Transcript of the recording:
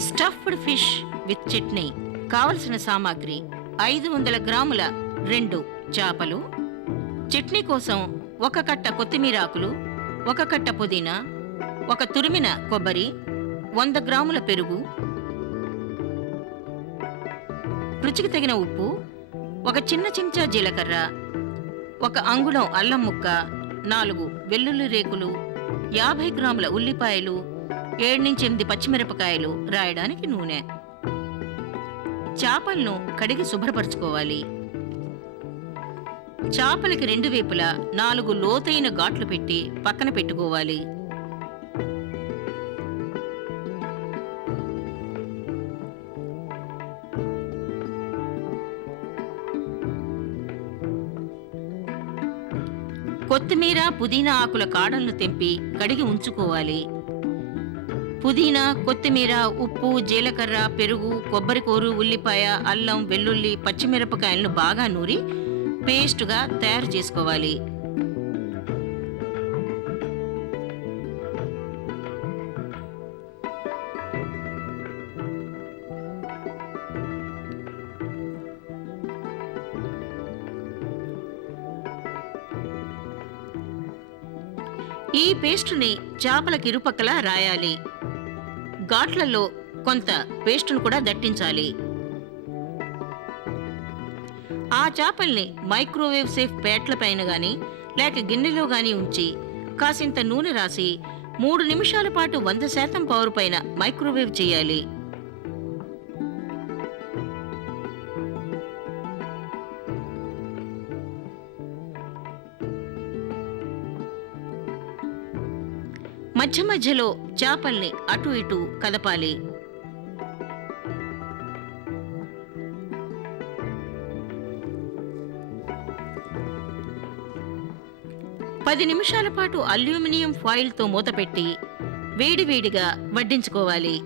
Stuffed fish with chutney. కావలసిన సామాగ్రి: 500 గ్రాముల 2 చేపలు, చట్నీ కోసం 1 కట్ట కొత్తిమీర ఆకులు, 1 కట్ట పుదీనా, 1 తురిమిన కొబ్బరి, 100 గ్రాముల పెరుగు, రుచికి తగిన ఉప్పు, 1 చిన్న చెంచా జీలకర్ర, 1 అంగుళం అల్లం ముక్క, 4 వెల్లుల్లి రేకులు, 50 గ్రాముల ఉల్లిపాయలు, 7-8 పచ్చిమిరపకాయలు, రాయడానికి నూనె. చేపలను కడిగి శుభ్రపరచుకోవాలి. చేపలకి 2 వైపులా 4 లోతైన ఘాట్లు పెట్టి పక్కన పెట్టుకోవాలి. కొత్తిమీర, పుదీనా ఆకుల కాడలను తెంపి కడిగి ఉంచుకోవాలి. పుదీనా, కొత్తిమీర, ఉప్పు, జీలకర్ర, పెరుగు, కొబ్బరికూరు, ఉల్లిపాయ, అల్లం, వెల్లుల్లి, పచ్చిమిరపకాయలను బాగా నూరి పేస్టుగా తయారు చేసుకోవాలి. ఈ పేస్టుని చేపలకి ఇరుపక్కలా రాయాలి. ఘాట్లలో కొంత పేస్టును కూడా దట్టించాలి. ఆ చేపల్ని మైక్రోవేవ్ సేఫ్ ప్యాట్ల పైన గాని లేక గిన్నెలో గాని ఉంచి కాసింత నూనె రాసి 3 నిమిషాల పాటు 100% పవర్ పైన మైక్రోవేవ్ చేయాలి. మధ్య మధ్యలో చేపల్ని అటు ఇటు కదపాలి. పది నిమిషాల పాటు అల్యూమినియం ఫాయిల్తో మూతపెట్టి వేడివేడిగా వడ్డించుకోవాలి.